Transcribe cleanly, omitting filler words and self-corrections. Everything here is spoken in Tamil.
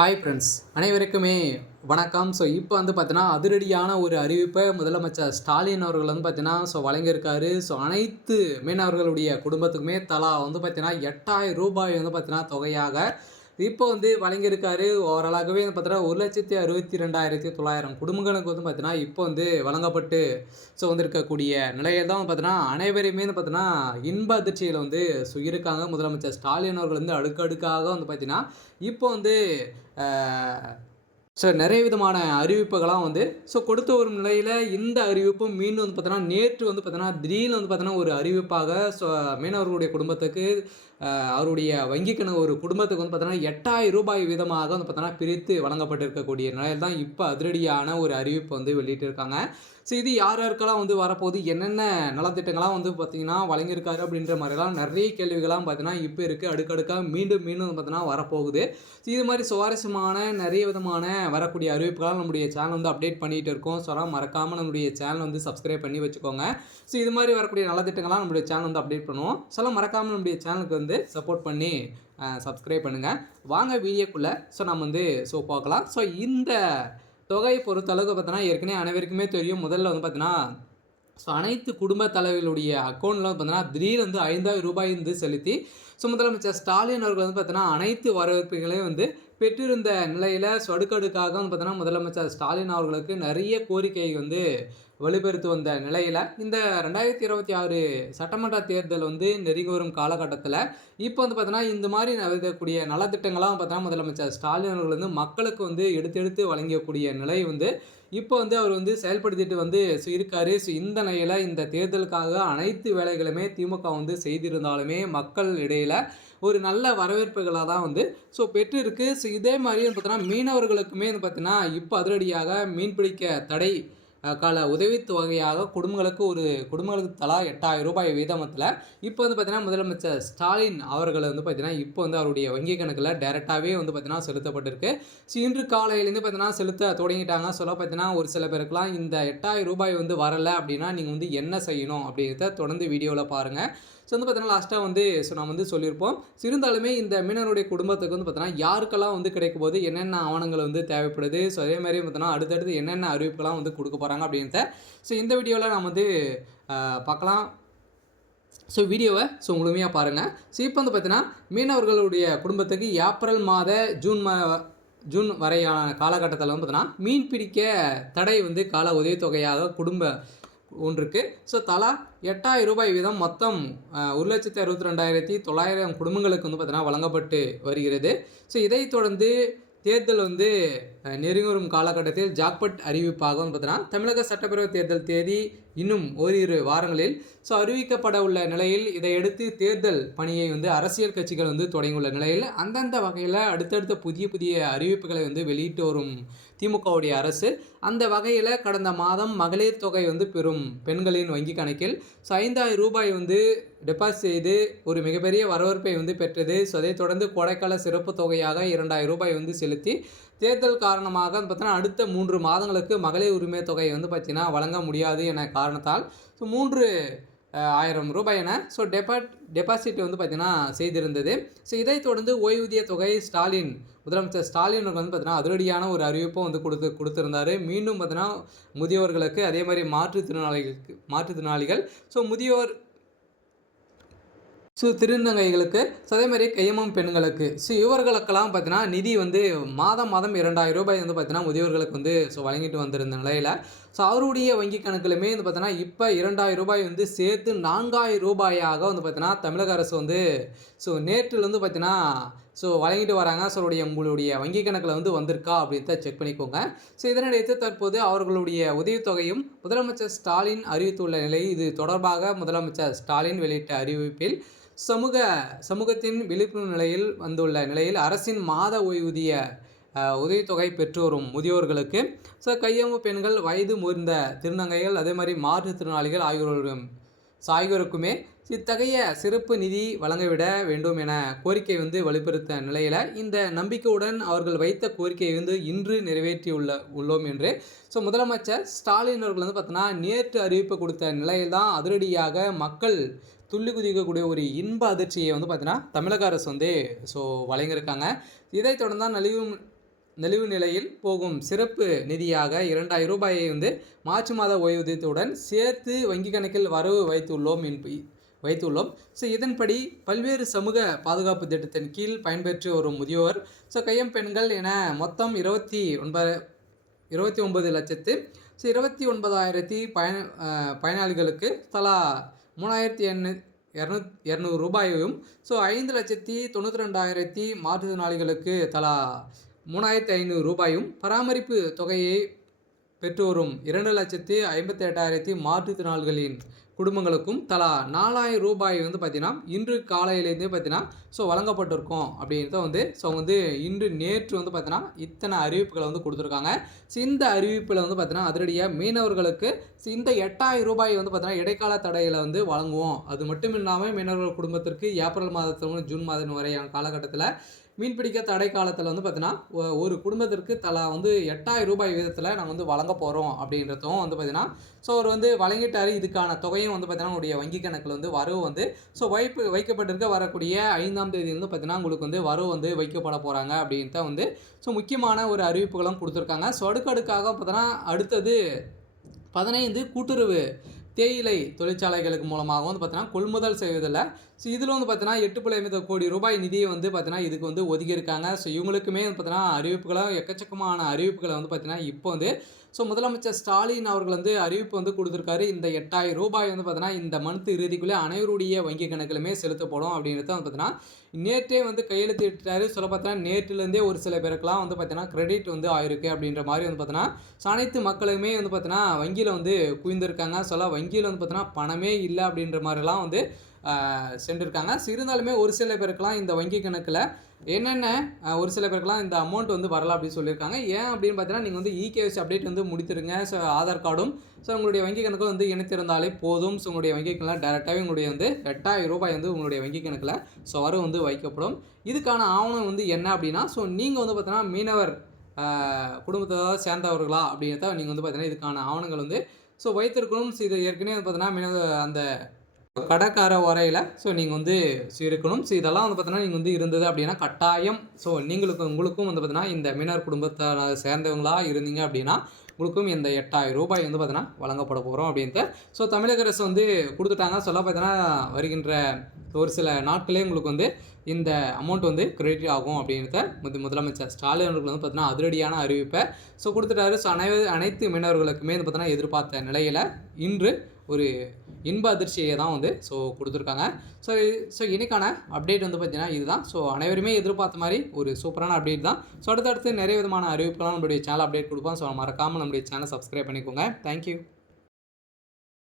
ஹாய் ஃப்ரெண்ட்ஸ், அனைவருக்குமே வணக்கம். இப்போ பார்த்தீங்கன்னா, அதிரடியான ஒரு அறிவிப்பை முதலமைச்சர் ஸ்டாலின் அவர்கள் பார்த்தீங்கன்னா வழங்கியிருக்காரு. அனைத்து மீனவர்களுடைய குடும்பத்துக்குமே தலா பார்த்தீங்கன்னா ரூ. 8,000 பார்த்தீங்கன்னா தொகையாக இப்போ வழங்கியிருக்காரு. ஓரளவுவே பார்த்தீங்கன்னா 1,62,900 குடும்பங்களுக்கு பார்த்தீங்கன்னா இப்போ வழங்கப்பட்டு வந்திருக்கக்கூடிய நிலையில் தான் பார்த்தீங்கன்னா அனைவருமே பார்த்தீங்கன்னா இன்ப அதிர்ச்சியில் இருக்காங்க. முதலமைச்சர் ஸ்டாலின் அவர்கள் அடுக்கடுக்காக பார்த்தீங்கன்னா இப்போ நிறைய விதமான அறிவிப்புகள்லாம் கொடுத்து வரும் நிலையில் இந்த அறிவிப்பும் மீண்டும் பார்த்தீங்கன்னா நேற்று பார்த்தீங்கன்னா திடீர்னு பார்த்தீங்கன்னா ஒரு அறிவிப்பாக மீனவர்களுடைய குடும்பத்துக்கு அவருடைய வங்கி கணக்கு ஒரு குடும்பத்துக்கு பார்த்தீங்கன்னா ரூ. 8,000 வீதமாக பார்த்தீங்கன்னா பிரித்து வழங்கப்பட்டிருக்கக்கூடிய நிலையில் தான் இப்போ அதிரடியான ஒரு அறிவிப்பு வெளியிட்டிருக்காங்க. இது யார் யாருக்கெல்லாம் வரப்போகுது, என்னென்ன நலத்திட்டங்கள்லாம் பார்த்தீங்கன்னா வழங்கியிருக்காரு அப்படின்ற மாதிரிலாம் நிறைய கேள்விகள்லாம் பார்த்தீங்கன்னா இப்போ இருக்குது. அடுக்கடுக்காக மீண்டும் பார்த்தீங்கன்னா வரப்போகுது. இது மாதிரி சுவாரஸ்யமான நிறைய விதமான வரக்கூடிய அறிவிப்புகளால் நம்முடைய சேனல் அப்டேட் பண்ணிகிட்டு இருக்கோம். மறக்காமல் நம்முடைய சேனல் சப்ஸ்கிரைப் பண்ணி வச்சுக்கோங்க. இது மாதிரி வரக்கூடிய நலத்திட்டங்கள்லாம் நம்முடைய சேனல் அப்டேட் பண்ணுவோம். மறக்காமல் நம்முடைய சேனலுக்கு சப்போர்ட் பண்ணி சப்ஸ்கிரைப் பண்ணுங்கள். வாங்க வீடியோக்குள்ளே நம்ம பார்க்கலாம். இந்த தொகையை பொறுத்தளவுக்கு பார்த்தீங்கன்னா ஏற்கனவே அனைவருக்குமே தெரியும். முதல்ல பார்த்தீங்கன்னா அனைத்து குடும்ப தலைவர்களுடைய அக்கௌண்ட்டில் பார்த்தீங்கன்னா திடீர்னு ரூ. 5,000 செலுத்தி முதலமைச்சர் ஸ்டாலின் அவர்கள் பார்த்தீங்கன்னா அனைத்து வரவேற்புகளையும் பெற்றிருந்த நிலையில் அடுக்கடுக்காக பார்த்தீங்கன்னா முதலமைச்சர் ஸ்டாலின் அவர்களுக்கு நிறைய கோரிக்கை வலுப்பெறுத்து வந்த நிலையில் இந்த 2026 சட்டமன்ற தேர்தல் நெருங்கி வரும் காலகட்டத்தில் இப்போ பார்த்தீங்கன்னா இந்த மாதிரி நடக்கக்கூடிய நலத்திட்டங்களாம் பார்த்தீங்கன்னா முதலமைச்சர் ஸ்டாலின் அவர்கள் மக்களுக்கு எடுத்து வழங்கக்கூடிய நிலை இப்போ அவர் செயல்படுத்திட்டு இருக்காரு. இந்த நிலையில் இந்த தேர்தலுக்காக அனைத்து வேலைகளுமே திமுக செய்திருந்தாலுமே மக்கள் இடையில் ஒரு நல்ல வரவேற்புகளாக தான் பெற்றிருக்கு. இதே மாதிரி பார்த்தீங்கன்னா மீனவர்களுக்குமே பார்த்தீங்கன்னா இப்போ அதிரடியாக மீன்பிடிக்க தடை கால உதவித்தொகையாக குடும்பங்களுக்கு தலா ரூ. 8,000 வீதமத்தில் இப்போ பார்த்தீங்கன்னா முதலமைச்சர் ஸ்டாலின் அவர்கள் பார்த்தீங்கன்னா இப்போ அவருடைய வங்கி கணக்கில் டைரெக்டாகவே பார்த்தீங்கன்னா செலுத்தப்பட்டிருக்கு. இன்று காலையிலேருந்து பார்த்தீங்கன்னா செலுத்த தொடங்கிட்டாங்க. பார்த்தீங்கன்னா ஒரு சில பேருக்குலாம் இந்த ரூ. 8,000 வரலை அப்படின்னா நீங்கள் என்ன செய்யணும் அப்படிங்கிறத தொடர்ந்து வீடியோவில் பாருங்கள். பார்த்தீங்கன்னா லாஸ்ட்டாக நான் சொல்லியிருப்போம். இருந்தாலுமே இந்த மீனவருடைய குடும்பத்துக்கு பார்த்தீங்கன்னா யாருக்கெல்லாம் கிடைக்கும் போது என்னென்ன ஆவணங்கள் தேவைப்படுது, அதே மாதிரி பார்த்தீங்கன்னா அடுத்தடுத்து என்னென்ன அறிவிப்புகள்லாம் கொடுக்க போகிறாங்க அப்படின்றத இந்த வீடியோவில் நான் பார்க்கலாம். வீடியோவை முழுமையாக பாருங்கள். இப்போ பார்த்தீங்கன்னா மீனவர்களுடைய குடும்பத்துக்கு ஏப்ரல் மாத ஜூன் வரையான காலகட்டத்தில் பார்த்தீங்கன்னா மீன் பிடிக்க தடை கால உதவித்தொகையாக குடும்ப ஒன்றுக்கு தலா ரூ. 8,000 வீதம் மொத்தம் 1,62,900 குடும்பங்களுக்கு பார்த்தீங்கன்னா வழங்கப்பட்டு வருகிறது. இதைத் தொடர்ந்து தேர்தல் நெருங்கி வரும் காலகட்டத்தில் ஜாக்பாட் அறிவிப்பாக பார்த்தீங்கன்னா தமிழக சட்டப்பேரவை தேர்தல் தேதி இன்னும் ஓரிரு வாரங்களில் அறிவிக்கப்பட உள்ள நிலையில் இதையடுத்து தேர்தல் பணியை அரசியல் கட்சிகள் தொடங்கியுள்ள நிலையில் அந்தந்த வகையில் அடுத்தடுத்த புதிய அறிவிப்புகளை வெளியிட்டு வரும் திமுகவுடைய அரசு அந்த வகையில் கடந்த மாதம் மகளிர் தொகை பெறும் பெண்களின் வங்கி கணக்கில் ரூ. 5,000 டெபாசிட் செய்து ஒரு மிகப்பெரிய வரவேற்பை பெற்றது. அதைத் தொடர்ந்து கோடைக்கால சிறப்பு தொகையாக ரூ. 2,000 செலுத்தி தேர்தல் காரணமாக பார்த்தீங்கன்னா அடுத்த 3 மாதங்களுக்கு மகளிர் உரிமை தொகை பார்த்தீங்கன்னா வழங்க முடியாது என காரணத்தால் 3,000 என டெபாசிட் பார்த்தீங்கன்னா செய்திருந்தது. இதைத் தொடர்ந்து ஓய்வூதிய தொகை முதலமைச்சர் ஸ்டாலின் பார்த்தீங்கன்னா அதிரடியான ஒரு அறிவிப்பும் கொடுத்திருந்தார். மீண்டும் பார்த்தீங்கன்னா முதியோர்களுக்கு, அதே மாதிரி மாற்றுத்திறனாளிகள் முதியோர் திருநங்கைகளுக்கு, அதே மாதிரி கையமம் பெண்களுக்கு இவர்களுக்கெல்லாம் பார்த்தீங்கன்னா நிதி மாதம் ரூ. 2,000 பார்த்தீங்கன்னா முதியோர்களுக்கு வழங்கிட்டு வந்திருந்த நிலையில் அவருடைய வங்கி கணக்கிலுமே பார்த்தீங்கன்னா இப்போ ரூ. 2,000 சேர்த்து ரூ. 4,000 பார்த்தீங்கன்னா தமிழக அரசு நேற்றிலிருந்து பார்த்தீங்கன்னா வழங்கிட்டு வராங்க. உங்களுடைய வங்கி கணக்கில் வந்திருக்கா அப்படின்றத செக் பண்ணிக்கோங்க. இதனிடையே தற்போது அவர்களுடைய உதவித்தொகையும் முதலமைச்சர் ஸ்டாலின் அறிவித்துள்ள நிலை. இது தொடர்பாக முதலமைச்சர் ஸ்டாலின் வெளியிட்ட அறிவிப்பில் சமூகத்தின் விழிப்புணர்வு நிலையில் வந்துள்ள நிலையில் அரசின் மாத ஓய்வூதிய உதவித்தொகை பெற்று வரும் முதியோர்களுக்கு கையம பெண்கள், வயது முதிர்ந்த திருநங்கைகள், அதே மாதிரி மாற்றுத்திறனாளிகள் ஆகியோருக்குமே இத்தகைய சிறப்பு நிதி வழங்கவிட வேண்டும் என கோரிக்கை வலுப்படுத்த நிலையில் இந்த நம்பிக்கையுடன் அவர்கள் வைத்த கோரிக்கையை இன்று உள்ளோம் என்று முதலமைச்சர் ஸ்டாலின் அவர்கள் பார்த்தீங்கன்னா நேற்று அறிவிப்பு கொடுத்த நிலையில் தான் அதிரடியாக மக்கள் துள்ளி குதிக்கக்கூடிய ஒரு இன்ப அதிர்ச்சியை பார்த்தீங்கன்னா தமிழக அரசு வழங்கியிருக்காங்க. இதைத் தொடர்ந்து தான் நெளிவு நிலையில் போகும் சிறப்பு நிதியாக ரூ. 2000 வந்து மார்ச் மாத ஓய்வூதியத்துடன் சேர்த்து வங்கி கணக்கில் வரவு வைத்துள்ளோம். ஸோ இதன்படி பல்வேறு சமூக பாதுகாப்பு திட்டத்தின் கீழ் பயன்பெற்று வரும் முதியோர், ஸோ கையம்பெண்கள் என மொத்தம் 29 லட்சத்து 29,000 பயனாளிகளுக்கு தலா 3,200 ரூபாயையும், ஸோ 5,92,000 மாற்றுத்திறனாளிகளுக்கு தலா 3,500 ரூபாயும், பராமரிப்பு தொகையை பெற்று வரும் 2,58,000 மாற்றுத்திறனாளிகளின் குடும்பங்களுக்கும் தலா 4,000 ரூபாய் வந்து பார்த்திங்கன்னா இன்று காலையிலேருந்தே பார்த்திங்கன்னா ஸோ வழங்கப்பட்டிருக்கோம் அப்படின்றத வந்து நேற்று வந்து பார்த்திங்கன்னா இத்தனை அறிவிப்புகளை வந்து கொடுத்துருக்காங்க. ஸோ இந்த அறிவிப்பில் வந்து பார்த்திங்கன்னா அதிரடியாக மீனவர்களுக்கு இந்த 8,000 ரூபாய் வந்து பார்த்திங்கன்னா இடைக்கால தடையில் வந்து வழங்குவோம். அது மட்டும் இல்லாமல் மீனவர்கள் குடும்பத்திற்கு ஏப்ரல் மாதத்திலும் ஜூன் மாதம் வரையான காலகட்டத்தில் மீன்பிடிக்க தடை காலத்தில் வந்து பார்த்திங்கன்னா ஒரு குடும்பத்திற்கு தலா வந்து 8,000 ரூபாய் வீதத்தில் நாங்கள் வந்து வழங்க போகிறோம் அப்படின்றதும் வந்து பார்த்திங்கன்னா ஸோ அவர் வந்து வழங்கிட்டார். இதுக்கான தொகையும் வந்து பார்த்திங்கன்னா உங்களுடைய வங்கி கணக்கில் வந்து வரவு வந்து ஸோ வைக்கப்பட்டிருக்க வரக்கூடிய 5ஆம் தேதி வந்து பார்த்திங்கன்னா உங்களுக்கு வந்து வரவு வந்து வைக்கப்பட போகிறாங்க அப்படின்ட்டு வந்து ஸோ முக்கியமான ஒரு அறிவிப்புகளும் கொடுத்துருக்காங்க. ஸோ அடுக்கடுக்காக பார்த்தோன்னா அடுத்தது 15 கூட்டுறவு தேயிலை தொழிற்சாலைகளுக்கு மூலமாக வந்து பார்த்தீங்கன்னா கொள்முதல் செய்வதில் ஸோ இதில் வந்து பார்த்தீங்கன்னா 8,50 கோடி ரூபாய் நிதியை வந்து பார்த்தீங்கன்னா இதுக்கு வந்து ஒதுக்கியிருக்காங்க. ஸோ இவங்களுக்குமே வந்து பார்த்தீங்கன்னா அறிவிப்புகளும் எக்கச்சக்கமான அறிவிப்புகளை வந்து பார்த்தீங்கன்னா இப்போ வந்து ஸோ முதலமைச்சர் ஸ்டாலின் அவர்கள் வந்து அறிவிப்பு வந்து கொடுத்துருக்காரு. இந்த 8,000 ரூபாய் வந்து பார்த்தீங்கன்னா இந்த மந்த் இறுதிக்குள்ளே அனைவருடைய வங்கி கணக்கிலுமே செலுத்தப்படும் அப்படின்றத வந்து பார்த்தீங்கன்னா நேற்றே வந்து கையெழுத்திட்டாரு. சொல்ல பார்த்தீங்கன்னா நேற்றிலேருந்தே ஒரு சில பேருக்குலாம் வந்து பார்த்தீங்கன்னா கிரெடிட் வந்து ஆயிருக்கு அப்படின்ற மாதிரி வந்து பார்த்தீங்கன்னா அனைத்து மக்களுமே வந்து பார்த்தீங்கன்னா வங்கியில் வந்து குவிந்திருக்காங்க. வங்கியில் வந்து பார்த்தீங்கன்னா பணமே இல்லை அப்படின்ற மாதிரிலாம் வந்து சென்றிருக்காங்க. இருந்தாலுமே ஒரு சில பேருக்குலாம் இந்த வங்கி கணக்கில் என்னென்ன ஒரு சில பேருக்குலாம் இந்த அமௌண்ட் வந்து வரலாம் அப்படின்னு சொல்லியிருக்காங்க. ஏன் அப்படின்னு பார்த்தீங்கன்னா நீங்கள் வந்து இகேஒய்சி அப்டேட் வந்து முடித்திருங்க. ஸோ ஆதார் கார்டும் ஸோ உங்களுடைய வங்கி கணக்கில் வந்து இணைத்திருந்தாலே போதும். ஸோ உங்களுடைய வங்கி கணக்கில் டேரெக்டாகவே உங்களுடைய வந்து 8,000 ரூபாய் வந்து உங்களுடைய வங்கி கணக்கில் ஸோ வரவு வந்து வைக்கப்படும். இதுக்கான ஆவணம் வந்து என்ன அப்படின்னா ஸோ நீங்கள் வந்து பார்த்தீங்கன்னா மீனவர் குடும்பத்தை சேர்ந்தவர்களா அப்படின்றத நீங்கள் வந்து பார்த்தீங்கன்னா இதுக்கான ஆவணங்கள் வந்து ஸோ வைத்திருக்கணும். ஸோ இது ஏற்கனவே வந்து பார்த்தீங்கன்னா அந்த கடற்கரை வரையில் ஸோ நீங்கள் வந்து இருக்கணும். ஸோ இதெல்லாம் வந்து பார்த்தீங்கன்னா நீங்கள் வந்து இருந்தது அப்படின்னா கட்டாயம் ஸோ உங்களுக்கும் வந்து பார்த்தீங்கன்னா இந்த மீனவர் குடும்பத்தை சேர்ந்தவங்களாக இருந்தீங்க அப்படின்னா உங்களுக்கும் இந்த 8,000 ரூபாய் வந்து பார்த்தீங்கன்னா வழங்கப்பட போகிறோம் அப்படின்ட்டு ஸோ தமிழக அரசு வந்து கொடுத்துட்டாங்க. பார்த்தீங்கன்னா வருகின்ற ஒரு சில நாட்களே உங்களுக்கு வந்து இந்த அமௌண்ட் வந்து கிரெடிட் ஆகும் அப்படின்றத முதலமைச்சர் ஸ்டாலின் அவர்கள் வந்து பார்த்தீங்கன்னா அதிரடியான அறிவிப்பை ஸோ கொடுத்துட்டாரு. ஸோ அனைத்து மீனவர்களுக்குமே வந்து பார்த்தீங்கன்னா எதிர்பார்த்த நிலையில் இன்று ஒரு இன்ப அதிர்ச்சியை தான் வந்து ஸோ கொடுத்துருக்காங்க. ஸோ இன்றைக்கான அப்டேட் வந்து பார்த்திங்கன்னா இதுதான். ஸோ அனைவருமே எதிர்பார்த்த மாதிரி ஒரு சூப்பரான அப்டேட் தான். ஸோ அடுத்தடுத்து நிறைய விதமான அறிவிப்புலாம் நம்மளுடைய சேனல் அப்டேட் கொடுப்போம். ஸோ மறக்காமல் நம்மளுடைய சேனல் சப்ஸ்கிரைப் பண்ணிக்கோங்க. தேங்க்யூ.